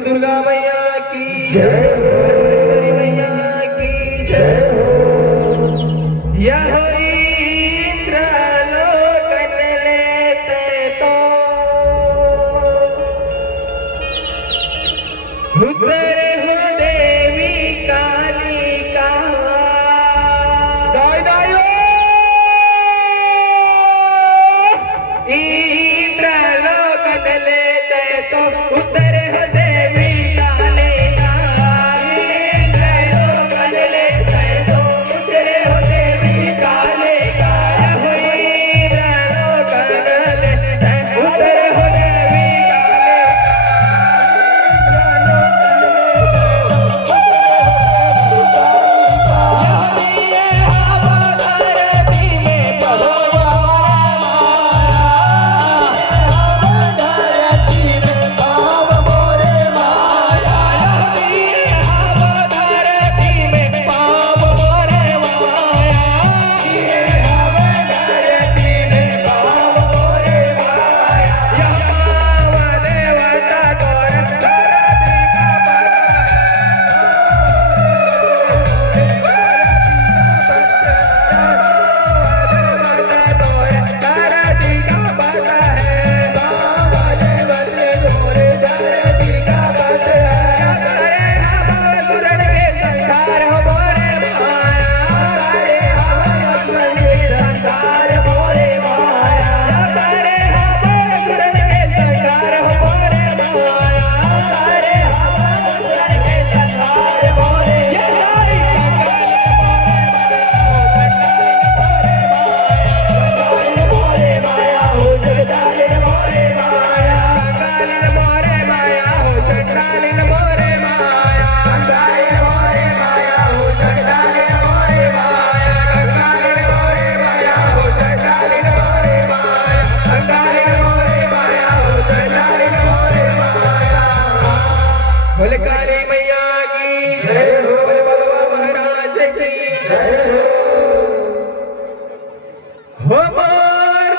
बोल दुर्गा मैया की जय, सरस्वती मैया की जय। यह इंद्र लोकन लेते तो रुद्र हो देवी कालिका। इंद्र लोकन लेते तो उतर हो देवी कालिका। इंद्र लोकन लेते तो उतर हो देवी कालिका। इंद्र लोकन लेते उतर हो देवी काली मैया की जय हो। बाबा महाराज की जय हो। मोर महादेव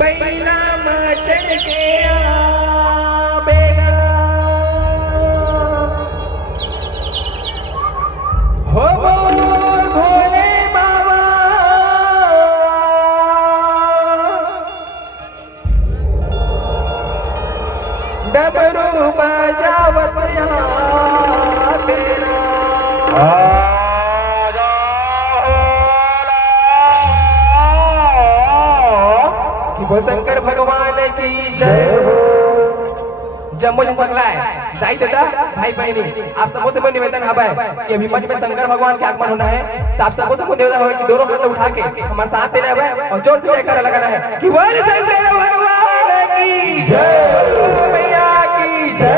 बैला मचल के आबेगा हो। मोर भोले बाबा डमरू बजावत यहाँ तेरा कि बोल शंकर भगवान की जय हो। जब मुझे संगलाय दाई देता भाई बहनी आप सबों से निवेदन है कि अभी मंच में शंकर भगवान के आगमन होना है, तो आप सबों से निवेदन है कि दोनों हाथ उठा के हमारे साथ देना है और जोर से जयकारा लगाना है कि बोल शंकर भगवान की जय, मैया की जय।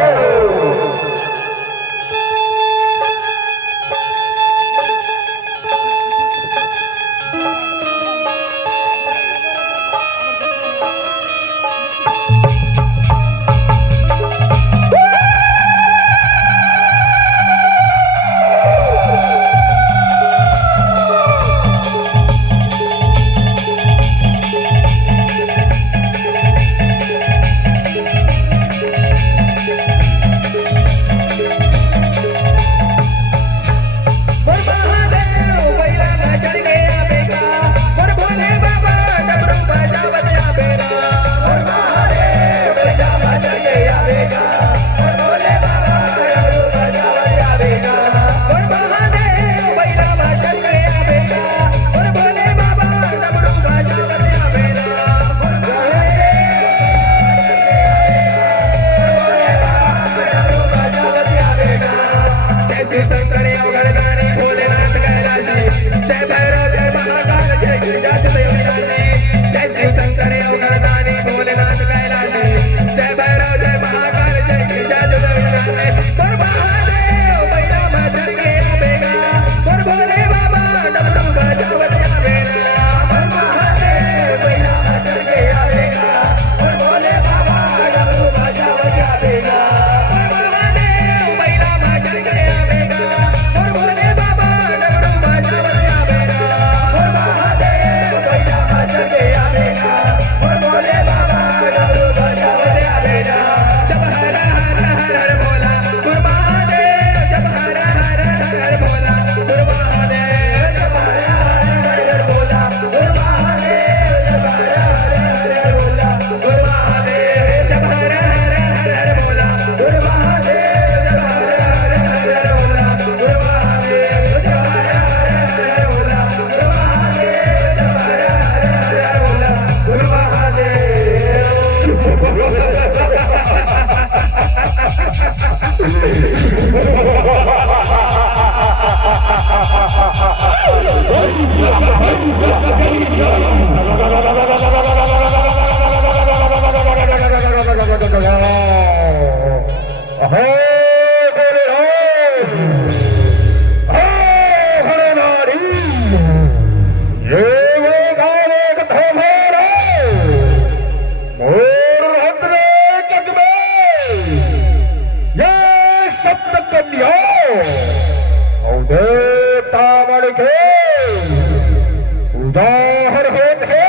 उदाहर होते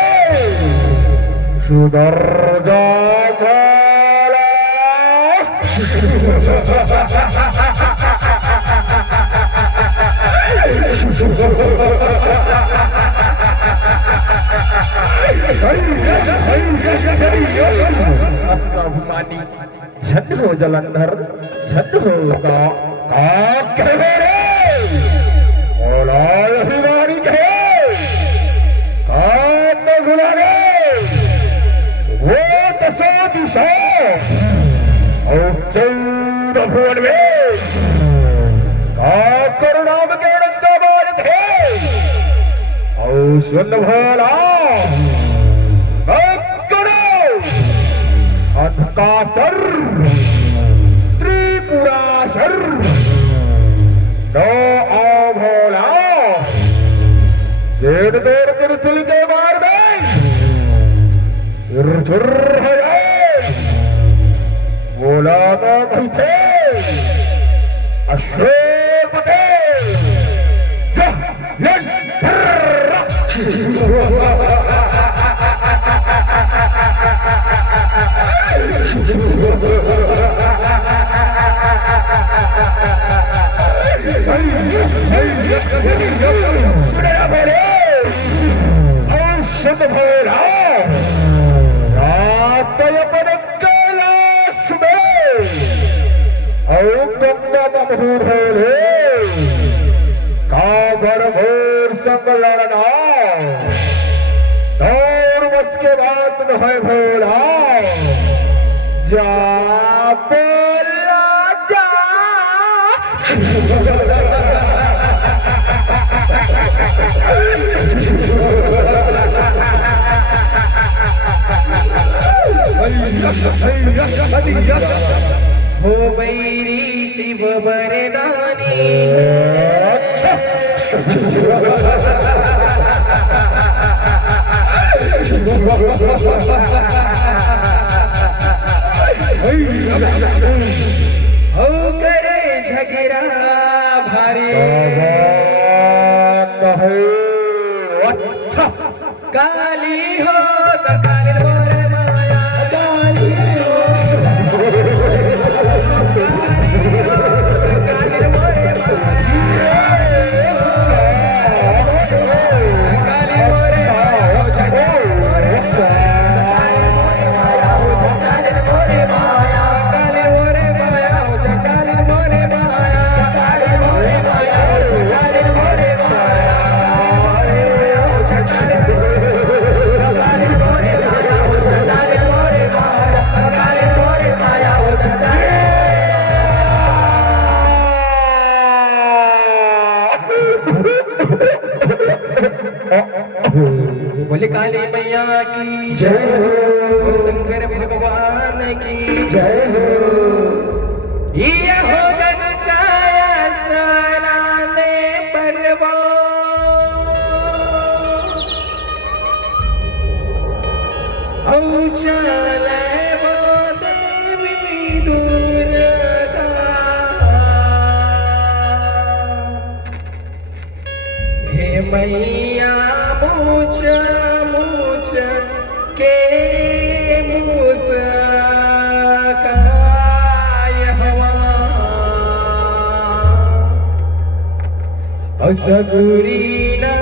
सुदर्गा अभिमानी झट हो जलंधर झट हो का कहवे रे औलाद अभिमानी कहे काट गुना रे वो दसो दिशा और चौदह भुवन में करुणाम के रंगाबाज थे और सुन भोला अंधकासर त्रिपुरासर नो आओ भोला जेड़ देर त्रिशूल के मार दे चुर हो जाए बोला तो पीछे अश्वेत दे उसके बाद है भोला जा बोला जा हो बैरी शिव वरदानी हो करे झगड़ा भारी काली हो काली मोर माया काली हो काली मोर माया काली मोर बोले काली मैया की जय हो शंकर भगवान की जय हो ये हो गंगाया सनाने परवा चले वो देवी दुर्गा हे मैया मुझ के मुस्काय हवा असगुरी ना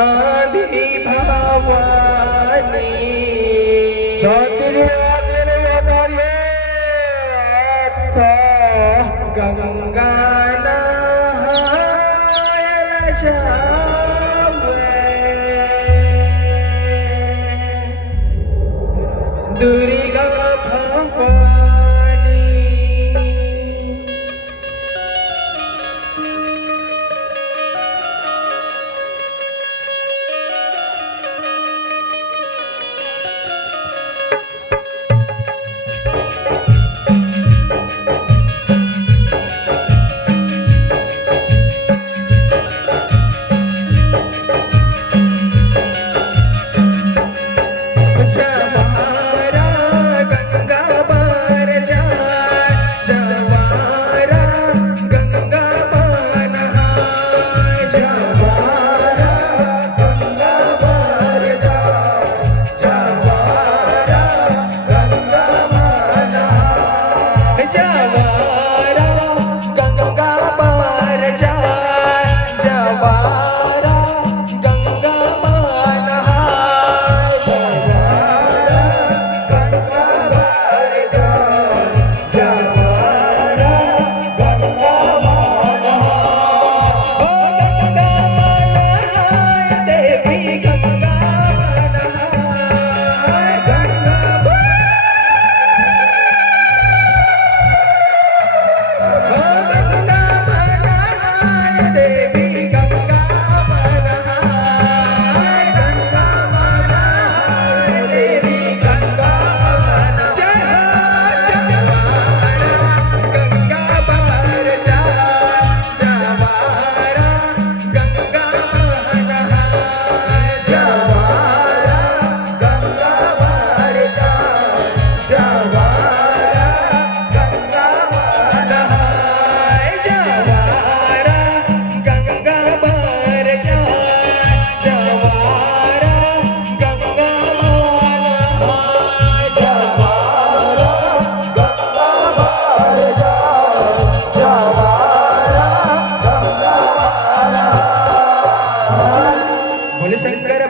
आदि भवानी गंगा दुर्गा भवानी